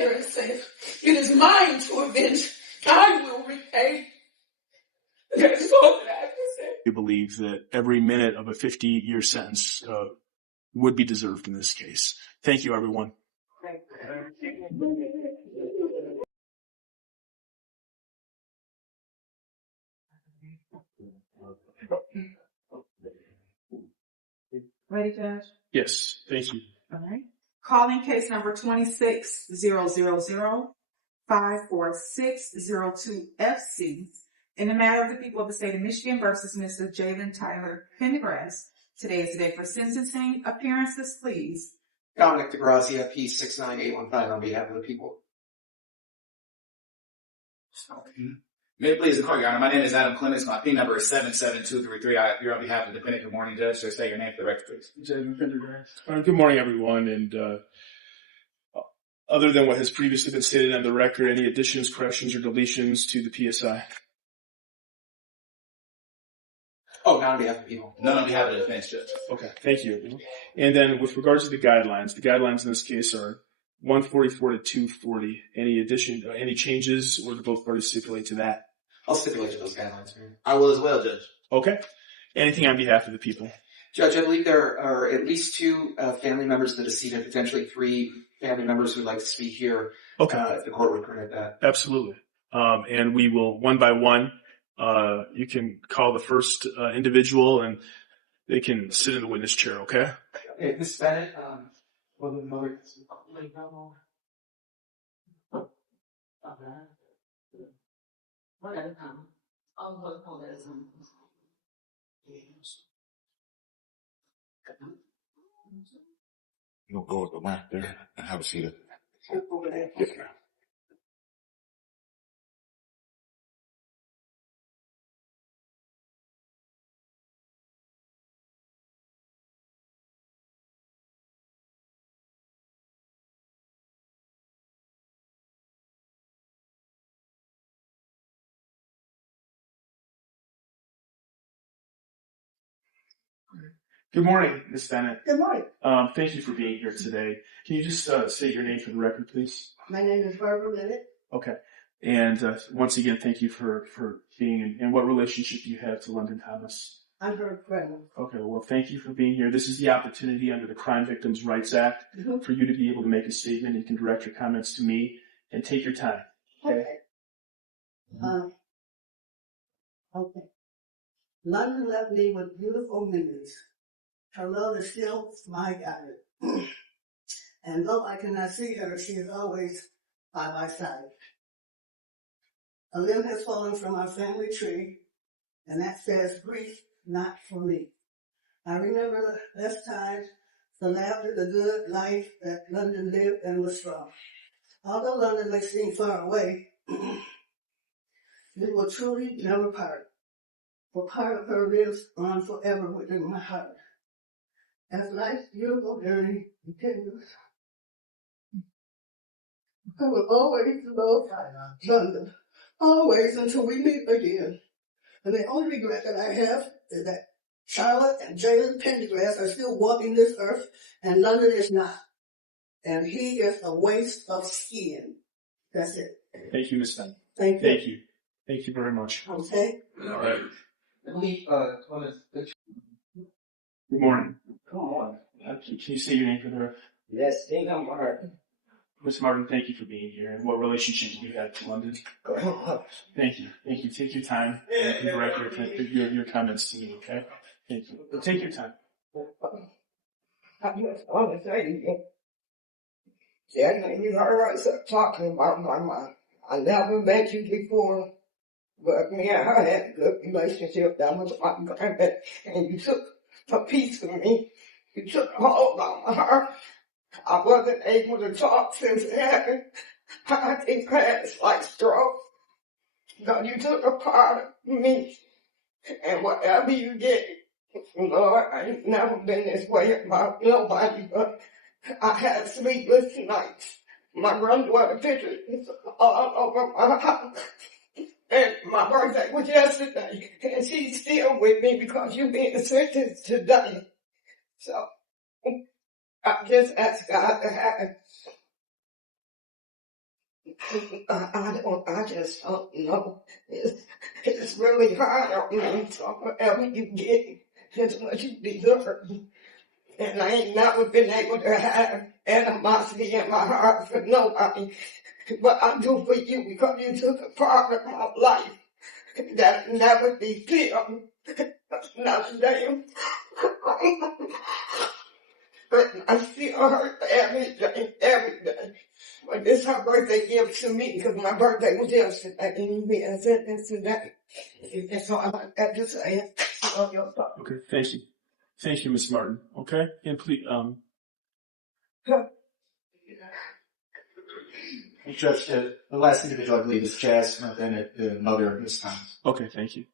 and said, "It is mine to avenge. I will repay." That's all that I can say. We believe that every minute of a 50-year sentence would be deserved in this case. Thank you, everyone. Ready, Judge? Yes, thank you. All right. Calling case number 26-000-54602FC in the matter of the people of the state of Michigan versus Mr. Jalen Tyler Pendergrass. Today is the day for sentencing. Appearances, please. Dominic DeGrazia, P69815 on behalf of the people. May it please the court, Your Honor. My name is Adam Clements. My P number is 77233. I appear on behalf of the defendant. Good morning, Judge. Sir, say your name for the record, please. Good morning, everyone. And other than what has previously been stated on the record, any additions, corrections, or deletions to the PSI? Oh, not on behalf of the people. None on behalf of the defense, Judge. Okay, thank you. And then with regards to the guidelines in this case are 144 to 240. Any addition, any changes, or do both parties stipulate to that? I'll stipulate to those guidelines. I will as well, Judge. Okay. Anything on behalf of the people? Judge, I believe there are at least two family members of the decedent, and potentially three family members who would like to speak here. Okay. If the court would permit that. Absolutely. And we will, one by one, you can call the first individual and they can sit in the witness chair, okay? Okay, Ms. Bennett, will the mother... You'll go with the back there and have a seat. Over there. Yes, ma'am. Good morning, Ms. Bennett. Good morning. Thank you for being here today. Can you just state your name for the record, please? My name is Barbara Bennett. Okay. And once again, thank you for being in. And what relationship do you have to London Thomas? I'm her friend. Okay, well, thank you for being here. This is the opportunity under the Crime Victims' Rights Act for you to be able to make a statement. You can direct your comments to me and take your time. Okay. Okay. London left me with beautiful memories. Her love is still my guide. And though I cannot see her, she is always by my side. A limb has fallen from our family tree, and that says grief not for me. I remember the best times, the laughter, the good life that London lived and was strong. Although London may seem far away, we will truly never part. For part of her lives on forever within my heart. As life's beautiful journey continues, I will always love London, always until we meet again. And the only regret that I have is that Charlotte and Jalen Pendergrass are still walking this earth, and London is not. And he is a waste of skin. That's it. Thank you, Ms. Bennett. Thank you. Thank you. Thank you very much. Okay. All right. I believe, Good morning. come on. Can you say your name for the record? Yes, I'm Martin. Ms. Martin, thank you for being here. And what relationship do you have to London? Thank you. Thank you. Take your time and direct your comments to me, okay? Thank you. Take your time. I just want to say, Jack, you heard us talking about my mom. I never met you before, but me and her had a good relationship. That was my grandmother, and you took a piece of me. You took a hold on my heart. I wasn't able to talk since it happened. I think I had a slight stroke. So you took a part of me, and whatever you did, Lord, I ain't never been this way about nobody, but I had sleepless nights. My granddaughter pictures all over my house. And my birthday was yesterday, and she's still with me because you being sentenced today. So, I just ask God to have I just don't know. It's really hard on me, so whatever you get is what you deserve. And I ain't never been able to have animosity in my heart for nobody. But I do for you because you took a part of my life that never be filled. Not a damn. But I still hurt every day. But this her birthday gift to me because my birthday was yesterday. And I said this today. That's all I got to say. On your part. Okay, thank you. Thank you, Ms. Martin. Okay? And please, Judge, the last individual I believe is Jazz, and then the mother of Miss Thomas. okay, thank you.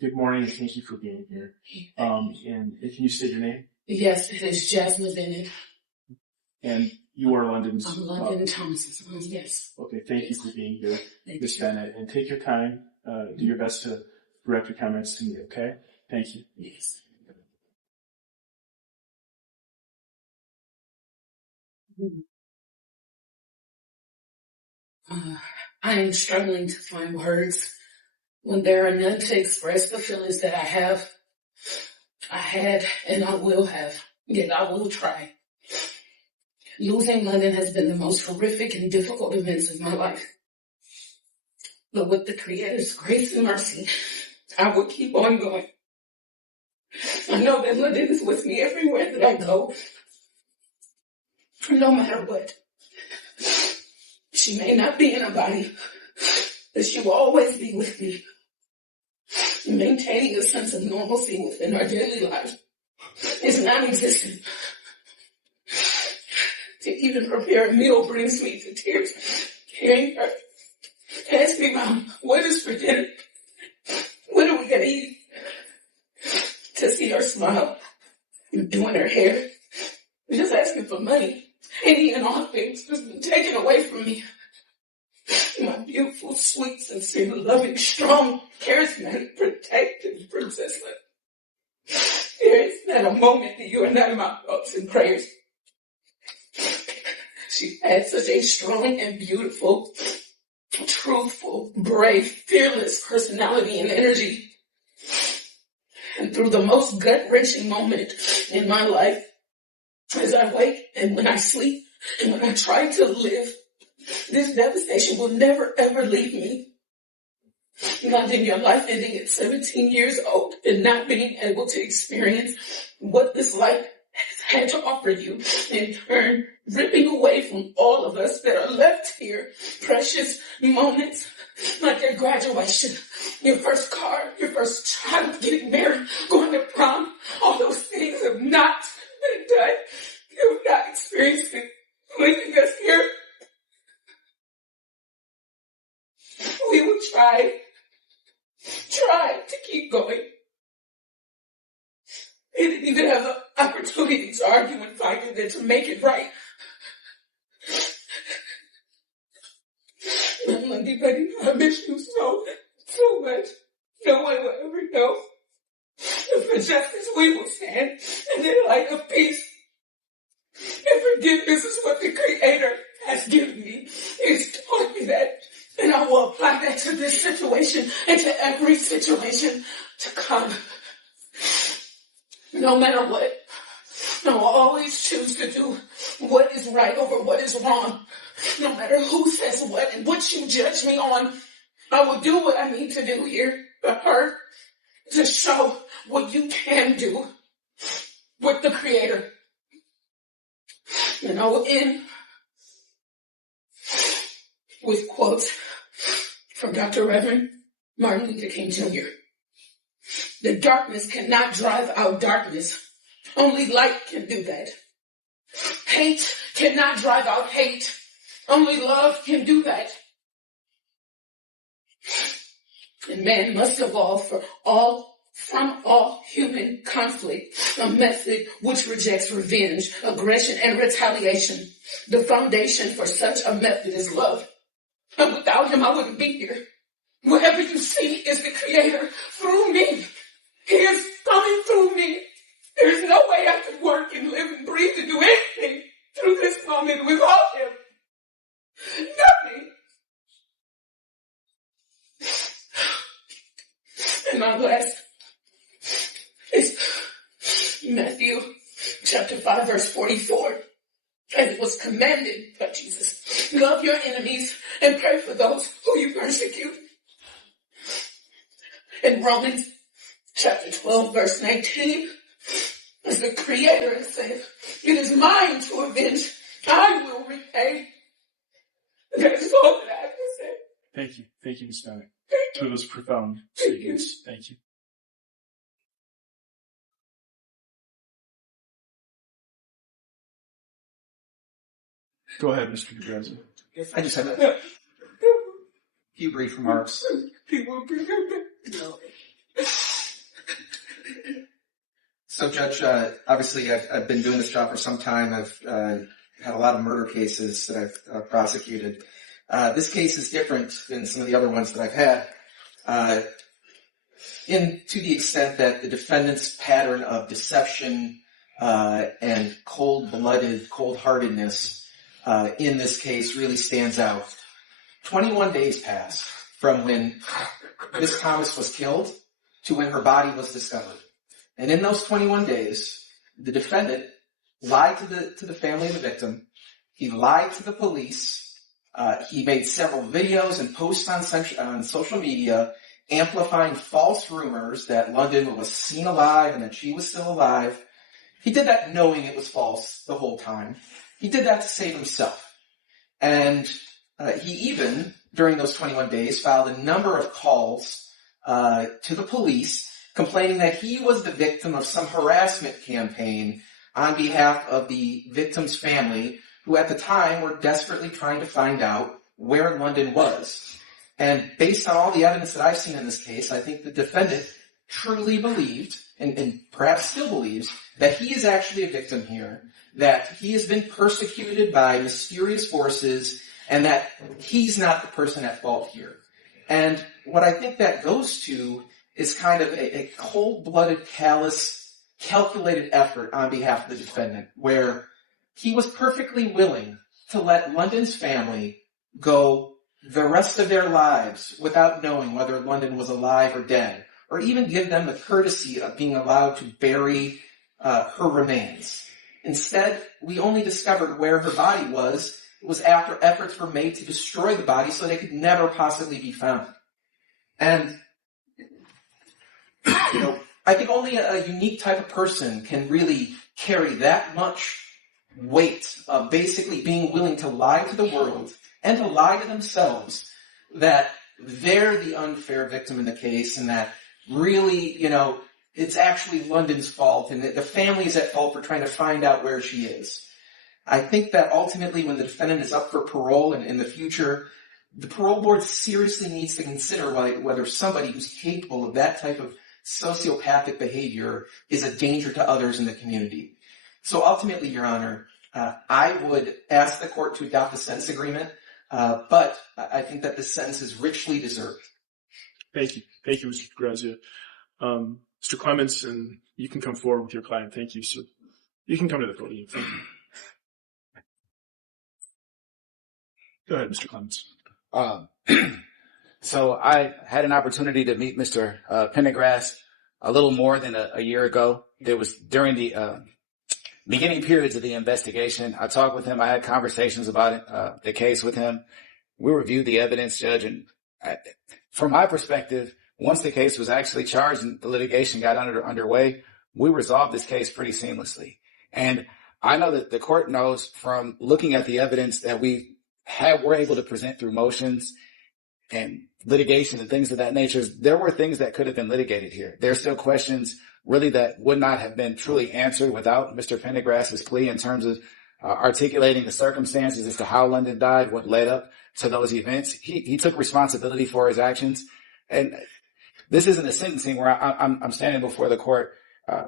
Good morning, and thank you for being here. And if you state your name, Yes, it is Jasmine Bennett. and you are London's. I'm London Thomas's mom, yes. Okay, thank you for being here, Thank Ms. you. Bennett, and take your time. Do your best to direct your comments to me. Okay, thank you. Yes. I am struggling to find words when there are none to express the feelings that I have, I had, and I will have. Yet I will try. Losing London has been the most horrific and difficult events of my life. But with the Creator's grace and mercy, I will keep on going. I know that London is with me everywhere that I go. No matter what. She may not be in a body, but she will always be with me. Maintaining a sense of normalcy within our daily lives is non-existent. To even prepare a meal brings me to tears. Hearing her ask me, Mom, what is for dinner? What are we going to eat? To see her smile, doing her hair, just asking for money. Any and all things has been taken away from me. My beautiful, sweet, sincere, loving, strong, charismatic, protective princess. There is not a moment that you are not in my thoughts and prayers. She had such a strong and beautiful, truthful, brave, fearless personality and energy. And through the most gut-wrenching moment in my life, as I wake and when I sleep and when I try to live, this devastation will never ever leave me. London, your life ending at 17 years old and not being able to experience what this life has had to offer you, in turn ripping away from all of us that are left here precious moments like your graduation, your first car, your first child, getting married, going to prom. All those things have not been done. You have not experienced it, leaving us here. We will try to keep going. We didn't even have the opportunity to argue and fight and then to make it right. Lundy, buddy, I miss you so much. No one will ever know. And for justice we will stand in the light of peace. And forgiveness is what the Creator has given me. He's taught me that. And I will apply that to this situation and to every situation to come. No matter what, I will always choose to do what is right over what is wrong. No matter who says what and what you judge me on, I will do what I need to do here for her to show what you can do with the Creator. And I will end with quotes from Dr. Reverend Martin Luther King Jr. The darkness cannot drive out darkness. Only light can do that. Hate cannot drive out hate. Only love can do that. And man must evolve from all human conflict, a method which rejects revenge, aggression, and retaliation. The foundation for such a method is love. And without him, I wouldn't be here. Whatever you see is the Creator through me. He is coming through me. There's no way I could work and live and breathe and do anything through this moment without Him. Nothing. And my last is Matthew chapter 5 verse 44. And it was commanded by Jesus, love your enemies and pray for those who you persecute. In Romans chapter 12 verse 19, as the Creator is saying, it is mine to avenge. I will repay. That's all that I have to say. Thank you. Thank you, Ms. Downing, for those profound statements. Thank you. Go ahead, Mr. DeGrazia. I just have a few brief remarks. So, Judge, obviously I've been doing this job for some time. I've had a lot of murder cases that I've prosecuted. This case is different than some of the other ones that I've had, to the extent that the defendant's pattern of deception and cold-heartedness in this case really stands out. 21 days passed from when Miss Thomas was killed to when her body was discovered. And in those 21 days, the defendant lied to the family of the victim. He lied to the police. He made several videos and posts on social media amplifying false rumors that London was seen alive and that she was still alive. He did that knowing it was false the whole time. He did that to save himself. And he even, during those 21 days, filed a number of calls to the police complaining that he was the victim of some harassment campaign on behalf of the victim's family, who at the time were desperately trying to find out where London was. And based on all the evidence that I've seen in this case, I think the defendant truly believed, and perhaps still believes, that he is actually a victim here, that he has been persecuted by mysterious forces, and that he's not the person at fault here. And what I think that goes to is kind of a cold-blooded, callous, calculated effort on behalf of the defendant, where he was perfectly willing to let London's family go the rest of their lives without knowing whether London was alive or dead, or even give them the courtesy of being allowed to bury her remains. Instead, we only discovered where her body was. It was after efforts were made to destroy the body so they could never possibly be found. And, I think only a unique type of person can really carry that much weight of basically being willing to lie to the world and to lie to themselves that they're the unfair victim in the case, and that really, it's actually London's fault, and that the family is at fault for trying to find out where she is. I think that ultimately when the defendant is up for parole in the future, the parole board seriously needs to consider whether somebody who's capable of that type of sociopathic behavior is a danger to others in the community. So ultimately, Your Honor, I would ask the court to adopt the sentence agreement, but I think that this sentence is richly deserved. Thank you. Thank you, Mr. Grazia. Mr. Clements, and you can come forward with your client. Thank you, sir. You can come to the podium. Thank you. Go ahead, Mr. Clements. So I had an opportunity to meet Mr. Pendergrass a little more than a year ago. It was during the beginning periods of the investigation. I talked with him. I had conversations about it, the case with him. We reviewed the evidence, Judge, and from my perspective, once the case was actually charged and the litigation got underway, we resolved this case pretty seamlessly. And I know that the court knows from looking at the evidence that we're able to present through motions and litigation and things of that nature. There were things that could have been litigated here. There are still questions really that would not have been truly answered without Mr. Pendergrass's plea in terms of articulating the circumstances as to how London died, what led up to those events. He took responsibility for his actions. And this isn't a sentencing where I'm standing before the court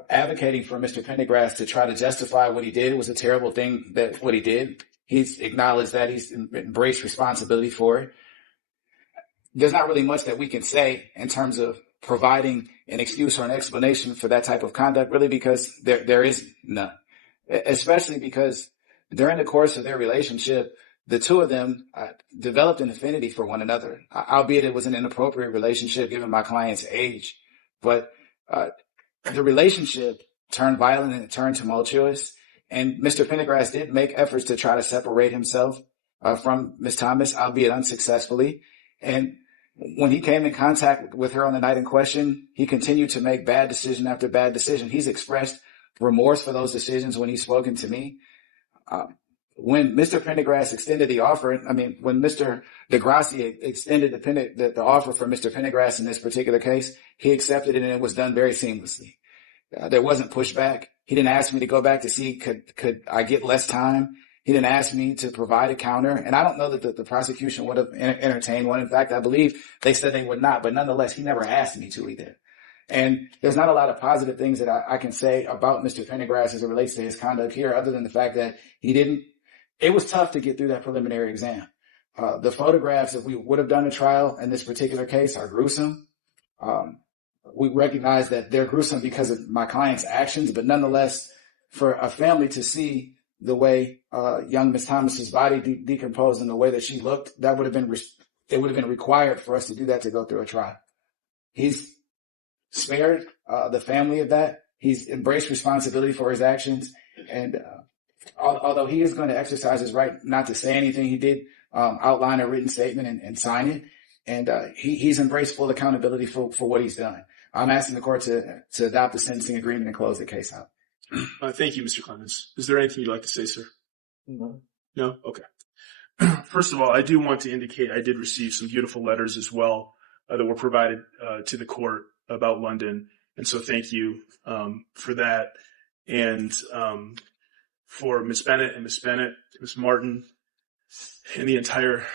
advocating for Mr. Pendergrass to try to justify what he did. It was a terrible thing what he did. He's acknowledged that. He's embraced responsibility for it. there's not really much that we can say in terms of providing an excuse or an explanation for that type of conduct, really, because there is none. Especially because during the course of their relationship, the two of them developed an affinity for one another, albeit it was an inappropriate relationship given my client's age. But the relationship turned violent and it turned tumultuous. And Mr. Pendergrass did make efforts to try to separate himself from Ms. Thomas, albeit unsuccessfully. And when he came in contact with her on the night in question, he continued to make bad decision after bad decision. He's expressed remorse for those decisions when he's spoken to me. When Mr. Pendergrass extended the offer, when Mr. DeGracia extended the offer for Mr. Pendergrass in this particular case, he accepted it and it was done very seamlessly. There wasn't pushback. He didn't ask me to go back to see could I get less time. He didn't ask me to provide a counter. And I don't know that the prosecution would have entertained one. In fact, I believe they said they would not. But nonetheless, he never asked me to either. And there's not a lot of positive things that I can say about Mr. Pendergrass as it relates to his conduct here, other than the fact that it was tough to get through that preliminary exam. The photographs that we would have done a trial in this particular case are gruesome. We recognize that they're gruesome because of my client's actions, but nonetheless, for a family to see the way young Miss Thomas's body decomposed and the way that she looked, it would have been required for us to do that to go through a trial. He's spared the family of that. He's embraced responsibility for his actions, and although he is going to exercise his right not to say anything, he did outline a written statement and sign it, and he's embraced full accountability for what he's done. I'm asking the court to adopt the sentencing agreement and close the case out. Thank you, Mr. Clemens. Is there anything you'd like to say, sir? No. No? Okay. First of all, I do want to indicate I did receive some beautiful letters as well that were provided to the court about London. And so thank you for that. And for Ms. Bennett, Ms. Martin, and the entire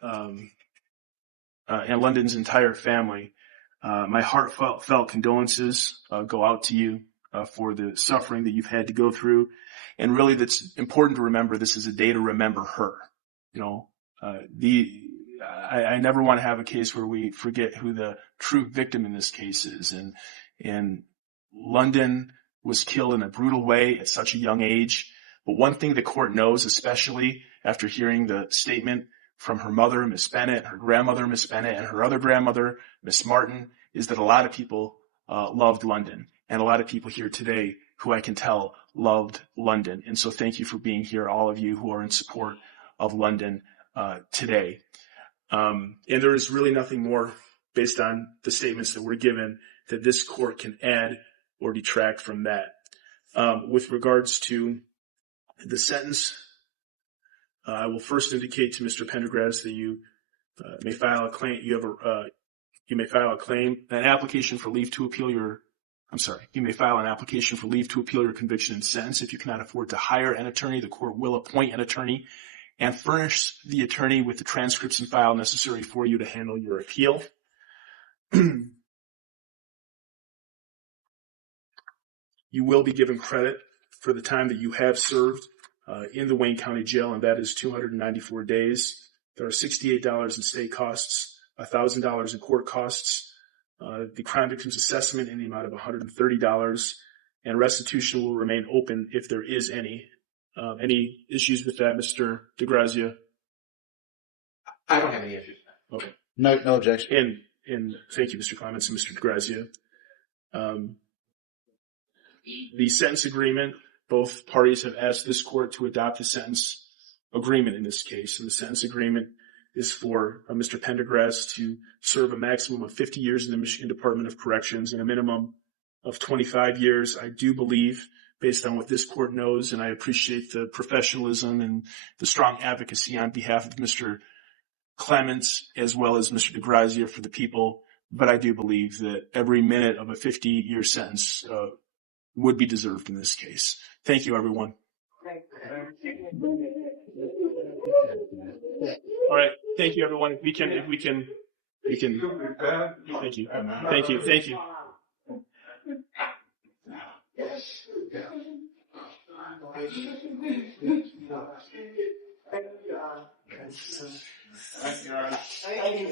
and London's entire family, my heartfelt condolences go out to you for the suffering that you've had to go through. And really, that's important to remember. This is a day to remember her. I never want to have a case where we forget who the true victim in this case is. And London was killed in a brutal way at such a young age. But one thing the court knows, especially after hearing the statement from her mother, Miss Bennett, her grandmother, Miss Bennett, and her other grandmother, Miss Martin, is that a lot of people loved London. And a lot of people here today who I can tell loved London. And so thank you for being here, all of you who are in support of London today. And there is really nothing more based on the statements that were given that this court can add or detract from that. With regards to the sentence, I will first indicate to Mr. Pendergrass that you may file a claim. You may file an application for leave to appeal your conviction and sentence. If you cannot afford to hire an attorney, the court will appoint an attorney and furnish the attorney with the transcripts and file necessary for you to handle your appeal. You will be given credit for the time that you have served in the Wayne County Jail, and that is 294 days. There are $68 in state costs, $1,000 in court costs, the crime victim's assessment in the amount of $130, and restitution will remain open if there is any. Any issues with that, Mr. DeGrazia? I don't have any issues. Okay. No objection. And thank you, Mr. Clements and Mr. DeGrazia. The sentence agreement, both parties have asked this court to adopt the sentence agreement in this case. And the sentence agreement is for Mr. Pendergrass to serve a maximum of 50 years in the Michigan Department of Corrections and a minimum of 25 years. I do believe, based on what this court knows, and I appreciate the professionalism and the strong advocacy on behalf of Mr. Clements as well as Mr. DeGrazia for the people, but I do believe that every minute of a 50-year sentence would be deserved in this case. Thank you, everyone. All right. Thank you, everyone. If we can. Thank you. Thank you, Your Honor. Thank you.